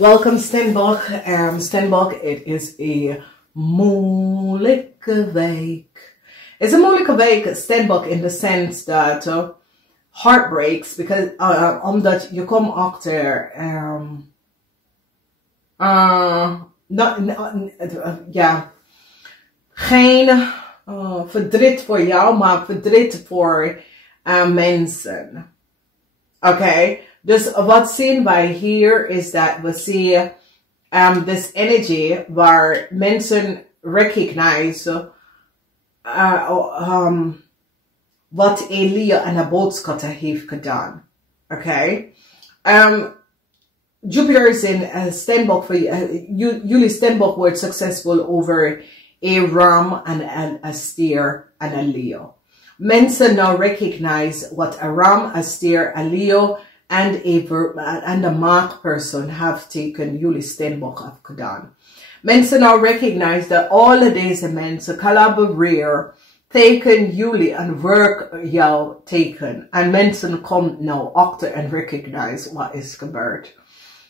Welcome Steenbok. Steenbok, het is een moeilijke week. It's a moeilijke week, Steenbok, in the sense that heartbreaks, because omdat je komt achter geen verdriet voor jou, maar verdriet voor mensen. Oké, dus wat zien wij hier is dat we zien this energy waar mensen recognize wat Elia en haar boodschappen heeft gedaan. Oké. Jupiter is in Steenbok voor jullie. Steenbok wordt succesvol over een ram en een stier en een leeuw. Mensen now recognize what a ram, a steer, a leeuw and a maagpersoon have taken jullie Steenbok have gedaan. Mensen now recognize that all of deze mensen collaboreren, teken jullie en werk jou teken. En mensen komen nou achter en recognize wat is gebeurd.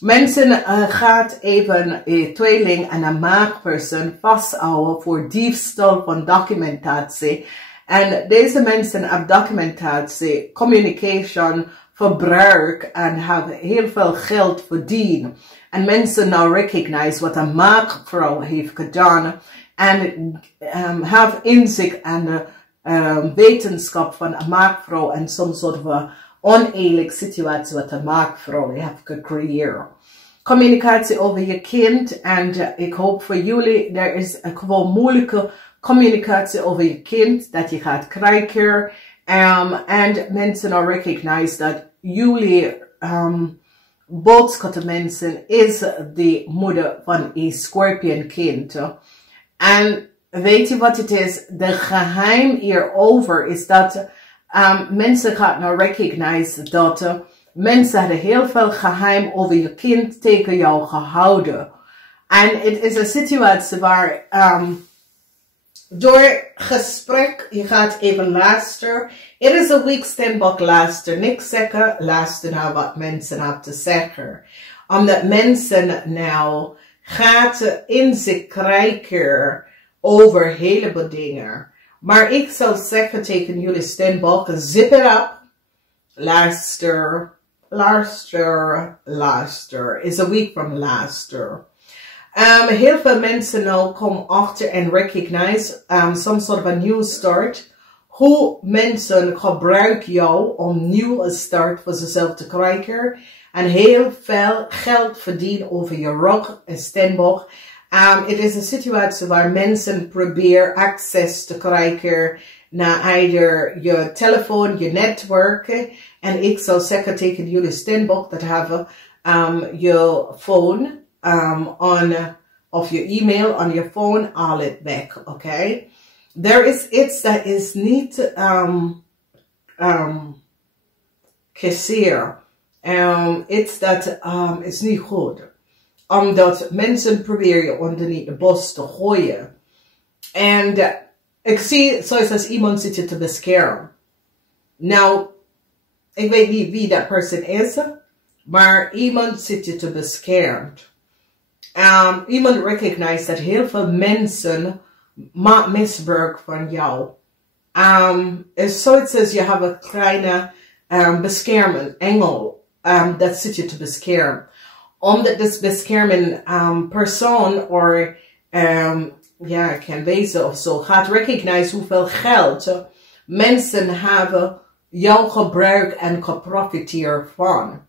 Mensen gaat even een tweeling en een maagpersoon vasthouden voor diefstal van documentatie. En deze mensen hebben documentatie, communication, verbruik en hebben heel veel geld verdiend. En mensen nou recognize wat een maagvrouw heeft gedaan. En hebben inzicht aan de wetenschap van een maagvrouw en soms soort van oneerlijke situatie wat een maagvrouw heeft gecreëerd. Communicatie over je kind. En ik hoop voor jullie, er is gewoon moeilijke communicatie over je kind dat je gaat krijgen. En mensen nou recognize dat jullie boodschap mensen is de moeder van een scorpion kind. En weet je wat het is? De geheim hierover is dat mensen gaan nou recognize dat mensen hadden heel veel geheim over je kind tegen jou gehouden. En het is een situatie waar door gesprek, je gaat even luisteren. Het is een week Steenbok luister. Niks zeggen, luister naar wat mensen hebben te zeggen. Omdat mensen nou gaat inzicht krijgen over een heleboel dingen. Maar ik zal zeggen tegen jullie Steenbok, zip it up. Luister, luister, luister. It's a week from luister. Heel veel mensen nou komen achter en recognize some sort of a new start. Hoe mensen gebruiken jou om nieuw een start voor zichzelf te krijgen. En heel veel geld verdienen over je rug en Steenbok. Het is een situatie waar mensen proberen access te krijgen naar either je telefoon, je netwerken. En ik zou zeggen tegen jullie Steenbok dat hebben je phone. Of your email on your phone, all it back, okay? There is iets that is niet kassier. Iets dat is niet goed. Omdat mensen proberen je onderuit de bos te gooien. En ik zie zoals als iemand zit je te beschermen. Nou, ik weet niet wie dat persoon is, maar iemand zit je te beschermen. Iemand recognize dat heel veel mensen maken misbruik van jou. Is zoiets als je hebt een kleine bescherming, engel, dat zit je te beschermen. Omdat dit bescherming persoon of kan wezen of zo gaat recognize hoeveel geld mensen hebben jou gebruikt en geprofiteerd van.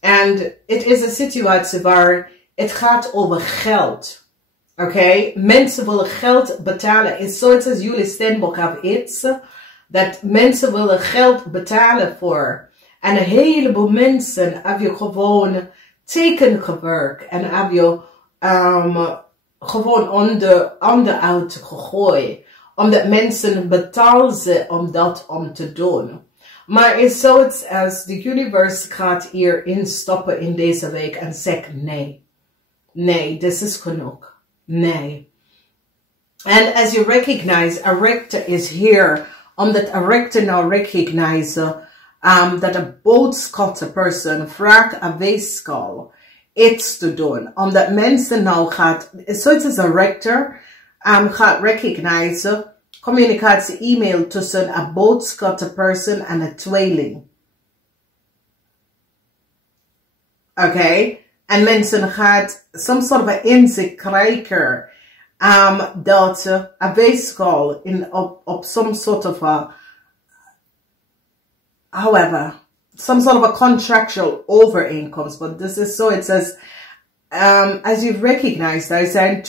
En het is een situatie waar het gaat over geld. Oké? Mensen willen geld betalen. Is zoiets als jullie Steenbok hebben iets. Dat mensen willen geld betalen voor. En een heleboel mensen hebben je gewoon tekengewerkt. En hebben je gewoon onderuit gegooid. Omdat mensen betalen ze om dat om te doen. Maar is zoiets als de universe gaat hier instappen in deze week en zegt nee. Nee, dit is genoeg. Nee. And as you recognize, a rector is here, omdat a rector now recognize that a boodschapper person vraagt een weeskal iets te doen. Omdat mensen nou zoiets als een rector, gaat recognizen, communicatie e-mail tussen een boodschapperperson en een tweeling. Oké? En mensen gaat some sort of inzicht krijgen, dat een weegschaal op some sort of however, some sort of a contractual overeenkomst. But this is so, it says, as you recognize, er zijn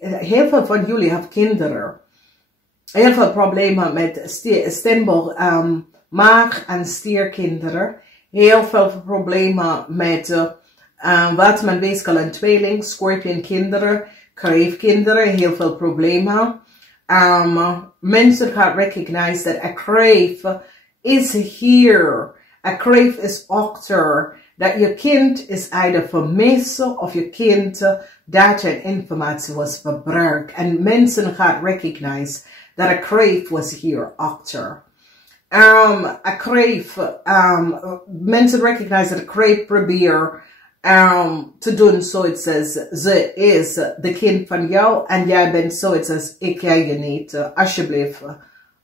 heel veel van jullie hebben kinderen. Heel veel problemen met steenbok, maag- en stierkinderen. Heel veel problemen met wat men weegschaal en tweeling, scorpion kinderen, kreefkinderen, heel veel problemen. Mensen gaan recognize that a crave is here. A crave is achter. Dat je kind is either vermist of je kind data en informatie was verbruikt. En mensen gaan recognize that a crave was here achter. A crave, mensen recognize that a crave probeer te doen zoiets als ze is de kind van jou en jij bent zoiets als ik ken je niet, alsjeblieft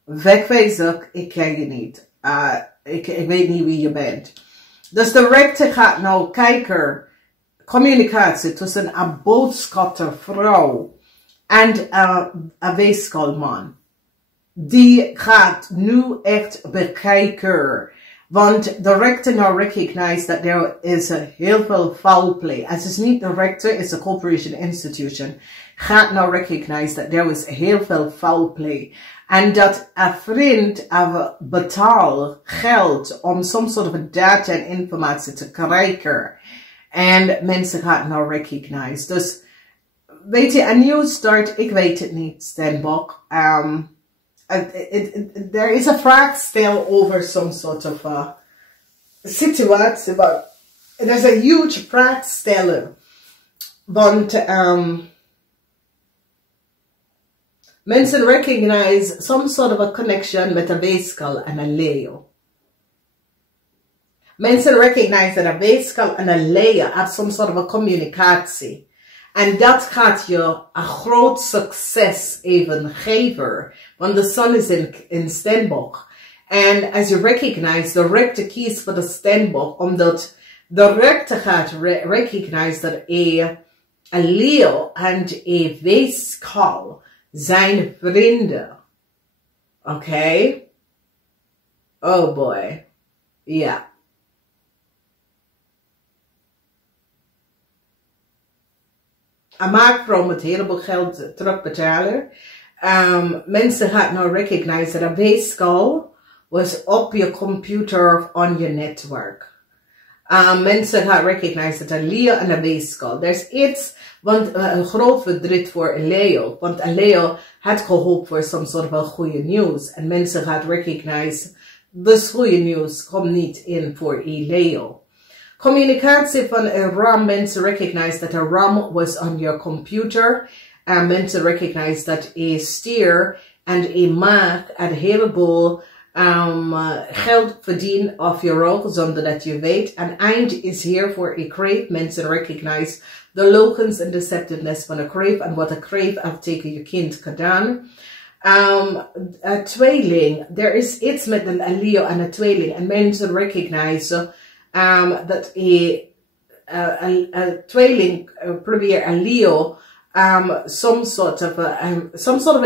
wegwezen, ik ken je niet, ik weet niet wie je bent. Dus de rechter gaat nou kijken, communicatie tussen een boodschappervrouw en een weeskaalman. Die gaat nu echt bekijken. Want de rechter nou recognize that there is heel veel foul play. As is niet de rechter, is a corporation institution. Gaat nou recognize that there is heel veel foul play. En dat een vriend betaalt geld om some sort of data en informatie te krijgen. En mensen gaan nou recognize. Dus weet je, een nieuw start, ik weet het niet, Steenbok. There is a vraagstel over some sort of situatie, but there's a huge vraagstel. Want mensen recognize some sort of a connection met een weegschaal en een Leo. Mensen recognize that een weegschaal en een Leo have some sort of a communicatie. En dat gaat je een groot succes even geven. Want de sun is in Steenbok. En as you recognize, de rechter kiest voor de Steenbok. Omdat de rechter gaat recognize dat een Leo en een weeskaal zijn vrienden. Oké? Oh boy. Ja. Yeah. Een maakvrouw moet een heleboel geld terugbetalen. Mensen gaan nou recognize dat een weeskaal was op je computer of on je netwerk. Mensen gaan recognize dat een Leo en een weeskaal. Er is iets, want een groot verdriet voor een Leo. Want een Leo had gehoopt voor some sort of goede nieuws. En mensen gaan recognize, dus goede nieuws komt niet in voor een Leo. Communicatie van een RAM, mensen recognize that a RAM was on your computer. Mensen recognize that a stier and a maag een heleboel geld verdienen op je rug zonder dat je weet. An eind is here for a crave. Mensen recognize the locums and deceptiveness van een crave en wat een crave heeft tegen je kind gedaan. Een tweeling, er is iets met een Leo en een tweeling en mensen recognize dat een tweeling probeert een Leo some sort of a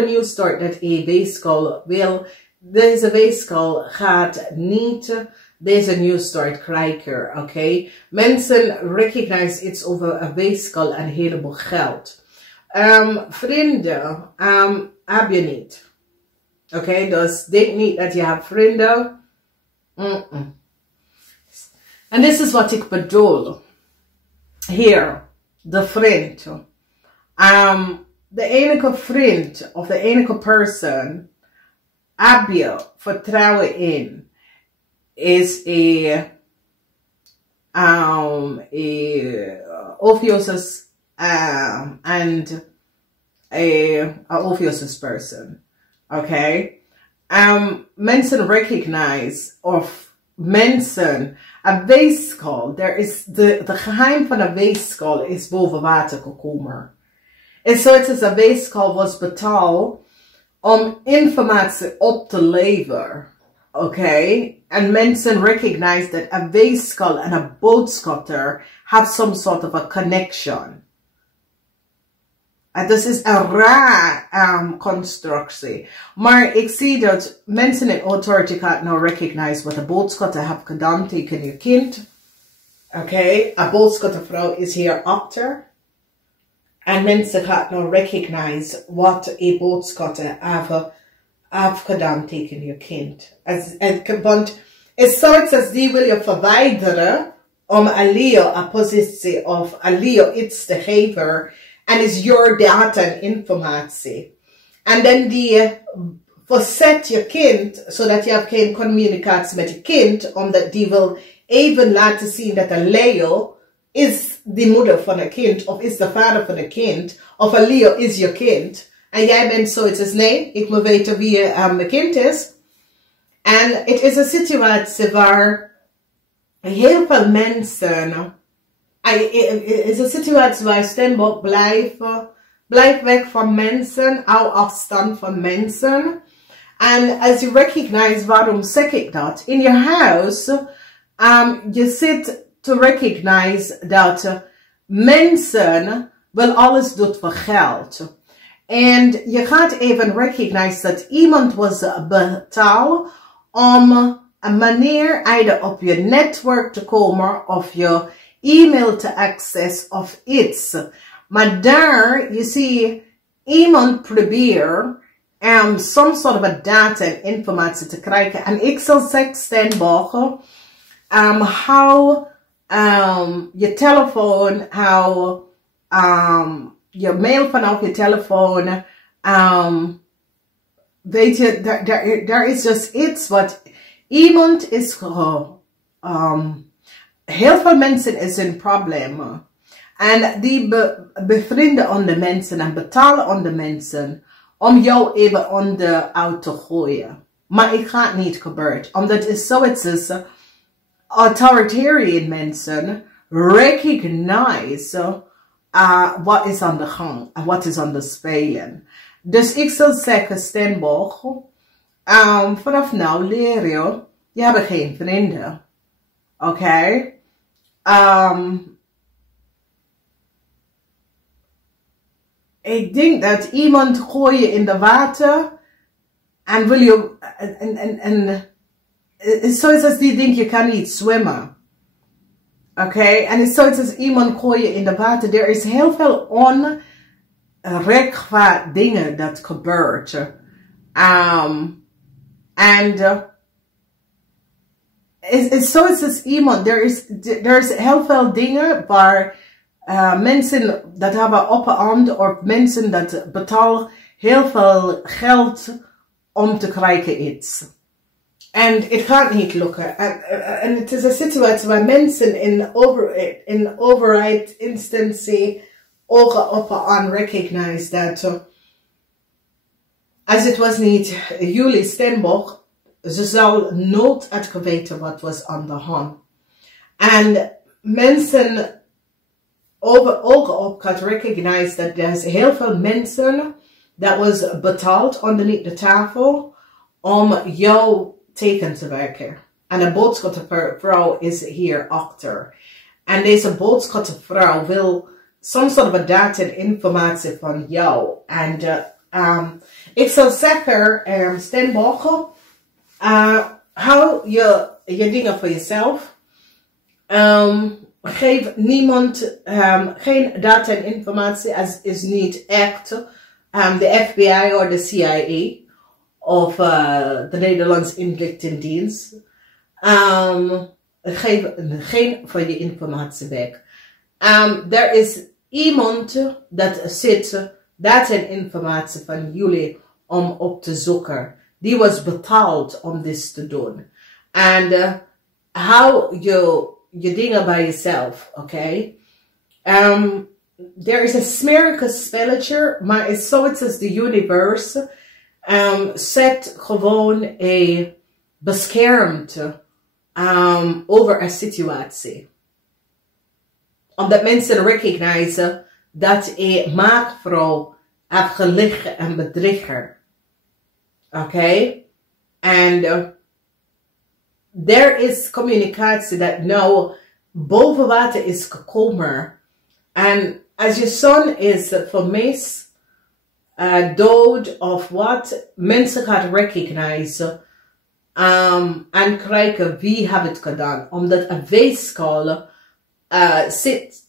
new start dat een weeskaal wil. Deze weeskaal gaat niet deze new start krijgen, oké? Mensen recognize iets over een weeskaal en een heleboel geld. Vrienden heb je niet. Oké, dus denk niet dat je hebt vrienden. En dit is wat ik bedoel. Hier, de vriend. De enige vriend of de enige person heb je vertrouwen in is obvious and a obvious person. Okay? Mensen recognize of mensen Een weeskal, de geheim van een weeskal is boven water gekomen. En zoiets als een weeskal was betaald om informatie op te leveren. Oké? En mensen recognize that a weeskal en een boodschatter have some sort of a connection. Dus is een raar constructie. Maar ik zie dat mensen in authority gaan nou recognize wat een boodschatter heeft gedaan tegen je kind. Oké? Een boodschattervrouw is hier achter. En mensen gaan nou recognize wat een boodschatter heeft gedaan tegen je kind. Want het is zoiets als die wil je verwijderen om een Leo een positie of een Leo iets te geven. En is your data en informatie. En dan die verzet je kind, zodat je hebt geen communicatie met je kind, omdat die wil even laten zien dat een Leo is de moeder van een kind, of is de vader van een kind, of een Leo is je kind. En jij bent zoiets als, nee, ik moet weten wie mijn kind is. En het is een situatie waar heel veel mensen... Het is een situatie waar Steenbok blijf weg van mensen, hou afstand van mensen. En als je recognize, waarom zeg ik dat? In je huis, je zit te recognize dat mensen wel alles doen voor geld. En je gaat even recognize dat iemand was betaald om een manier either op je netwerk te komen of je e-mail te access of iets. Maar daar, je ziet, iemand probeert some sort of a data en informatie te krijgen. En ik zal zeggen, Steenbok, how je telefoon, how je mail vanaf je telefoon, weet je, daar is dus iets wat iemand is heel veel mensen is een probleem. En die bevrienden onder mensen en betalen onder mensen om jou even onder uit te gooien. Maar het gaat niet gebeuren. Omdat het zoiets is, authoritarian mensen recognize wat is aan de gang en wat is aan de spelen. Dus ik zal zeggen, Steenbok, vanaf nou leer je hebt geen vrienden. Oké? Ik denk dat iemand gooi je in de water en wil je het is zoiets als die denkt je kan niet zwemmen. Oké? En het is zoiets als iemand gooi je in de water. Er is heel veel onrechtvaardige dingen dat gebeurt. Het is zoiets als iemand, er is heel veel dingen waar mensen dat hebben op een hand, of mensen dat betalen heel veel geld om te krijgen iets. En het gaat niet lukken. En het is een situatie waar mensen in overheidsinstantie ogen op aan recognize dat als het was niet jullie Steenbok, ze zou nooit had geweten wat was aan de hand. En mensen ogen op gaan recognize dat er heel veel mensen dat was betaald onderneath de tafel om jou tegen te werken. En een boodschappervrouw is hier achter. En deze boodschappervrouw wil some sort of a data en informatie van jou. En ik zou zeggen, Steenbok, hou je dingen voor jezelf. Geef niemand geen data en informatie als is niet echt de FBI of de CIA of de Nederlandse inlichtingendienst. Geef geen van je informatie weg. Er is iemand dat zit data en informatie van jullie om op te zoeken. Die was betaald om dit te doen. En hou je dingen bij jezelf, oké? Er is een smerige spelletje, maar het is zoiets als de universe. Zet gewoon een beschermd over een situatie. Omdat mensen recognizen dat een maakvrouw heeft gelicht en bedrieger. Oké? En er is communicatie dat nou boven water is gekomen. En als je zoon is vermist, dood of wat, mensen gaan recognizen en kijken wie heeft het gedaan. Omdat een weeskaal zit,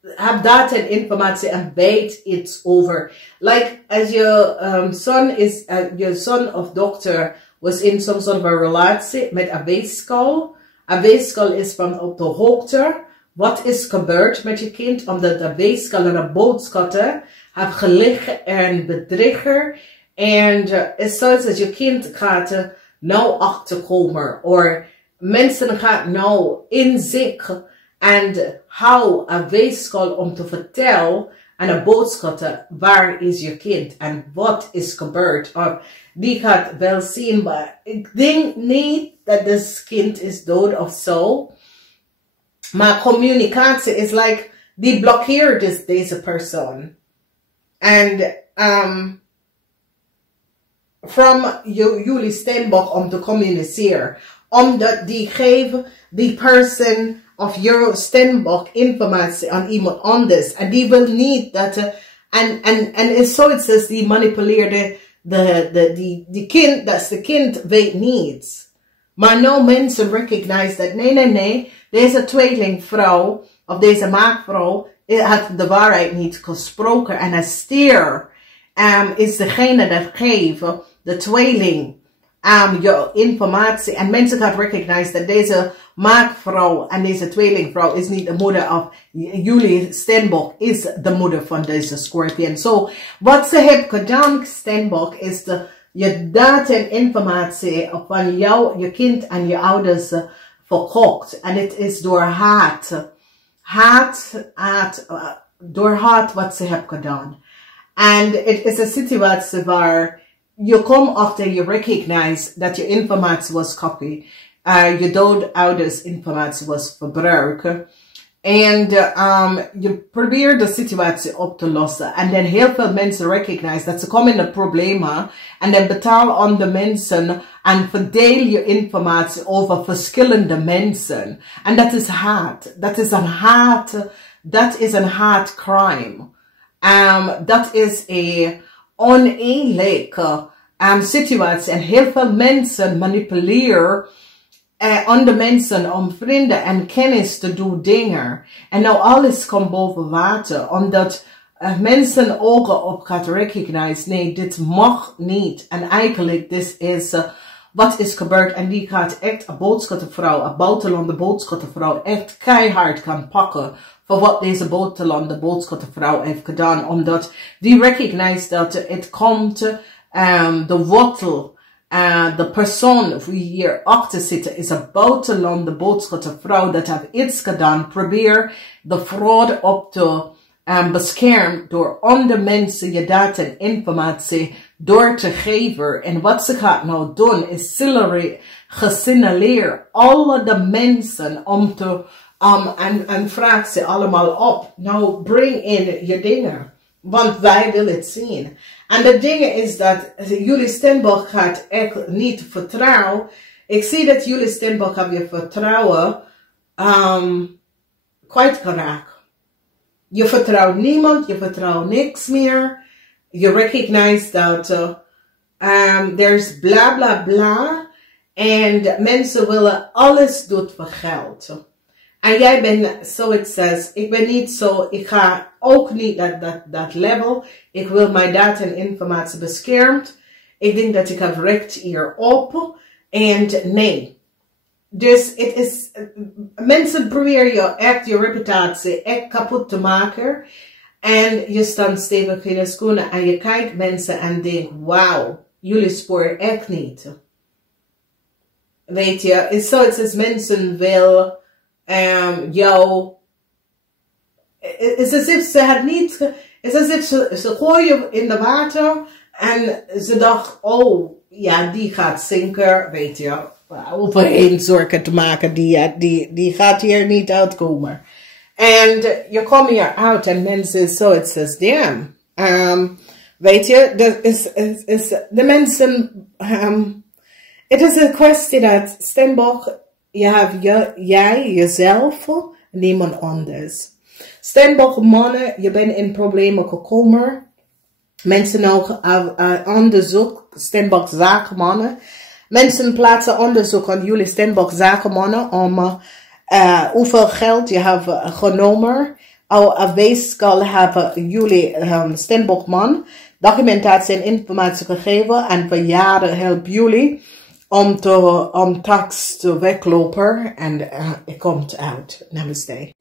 heb data en informatie en weet iets over. Like als je son is, je son of dokter was in some sort of a relatie met een weeskaal. Een weeskaal is van op de hoogte. Wat is gebeurd met je kind? Omdat de weeskaal en de boodschatten heeft gelicht en bedrieger. En is zoals dat je kind gaat nou achterkomen. Of mensen gaan nou in zich en hou een weeskaal om te vertellen aan de boodschappen waar is je kind en wat is gebeurd. Die gaat wel zien, maar ik denk niet dat this kind is dood of zo. Maar communicatie is like, die blokkeert deze persoon. En from jullie steenbok om te communiceren. Omdat die geven die person of your steenbok informatie aan iemand anders. En die wil niet dat en is zoiets als die manipuleerde die kind, dat de kind weet niets. Maar nou mensen recognize dat nee, deze tweelingvrouw of deze maakvrouw had de waarheid niet gesproken. En een stier is degene dat geeft de tweeling je informatie. En mensen gaan recognize dat deze maakvrouw en deze tweelingvrouw is niet de moeder of jullie steenbok is de moeder van deze Scorpion. So, wat ze heeft gedaan, steenbok, is je data en informatie van jou, je kind en je ouders verkocht. En het is door haat. Door haat wat ze heeft gedaan. En het is een situatie waar je komt achter, je recognize dat je informatie was copy. Je doodouders informatie was verbruikt. En je probeert de situatie op te lossen. En dan heel veel mensen recognize dat ze komen in de problemen. En dan betaal aan de mensen en verdeel je informatie over verschillende mensen. En dat is haat. Dat is een haat crime. Dat is een oneerlijke situatie. En heel veel mensen manipuleren andere mensen om vrienden en kennis te doen dingen. En nou alles komt boven water. Omdat mensen ogen op gaat recognize. Nee, dit mag niet. En eigenlijk dit is wat is gebeurd. En die gaat echt een boodschappenvrouw, een buitenlandse boodschappenvrouw echt keihard gaan pakken. Voor wat deze buitenlandse boodschappenvrouw heeft gedaan. Omdat die recognize dat het komt de wortel. De persoon die hier achter zit is een buitenlandse boodschappenvrouw dat heeft iets gedaan. Probeer de fraude op te beschermen door andere mensen je data en informatie door te geven. En wat ze gaat nou doen is gesignaleerd alle de mensen om te en vraagt ze allemaal op. Nou, breng in je dingen. Want wij willen het zien. En de ding is dat jullie steenbok gaat echt niet vertrouwen. Ik zie dat jullie steenbok hebben je vertrouwen kwijtgeraakt. Je vertrouwt niemand, je vertrouwt niks meer. Je recognize dat there's bla bla bla. En mensen willen alles doen voor geld. En jij bent, zoiets als, ik ben niet zo, ik ga ook niet dat level. Ik wil mijn data en informatie beschermd. Ik denk dat ik heb recht hierop. En nee. Dus het is, mensen proberen je echt je reputatie echt kapot te maken. En je staat stevig in de schoenen en je kijkt mensen en denkt, wauw, jullie sporen echt niet. Weet je, het is zoiets als mensen wil jou, het is alsof ze het niet, het is alsof ze gooien in de water en ze dacht, oh ja, die gaat zinken, weet je, overheen zorgen te maken. Die gaat hier niet uitkomen. En je komt hier uit en mensen zoiets says, damn. Weet je, de mensen, het is een kwestie dat Steenbok, je hebt jij, jezelf en niemand anders. Steenbok mannen, je bent in problemen gekomen. Mensen ook onderzoek, Steenbok zakenmannen. Mensen plaatsen onderzoek aan jullie Steenbok zakenmannen om hoeveel geld je hebt genomen. Al afwezig hebben jullie Steenbokman documentatie en informatie gegeven en voor jaren helpen jullie om tax te weglopen en het komt uit. Namaste.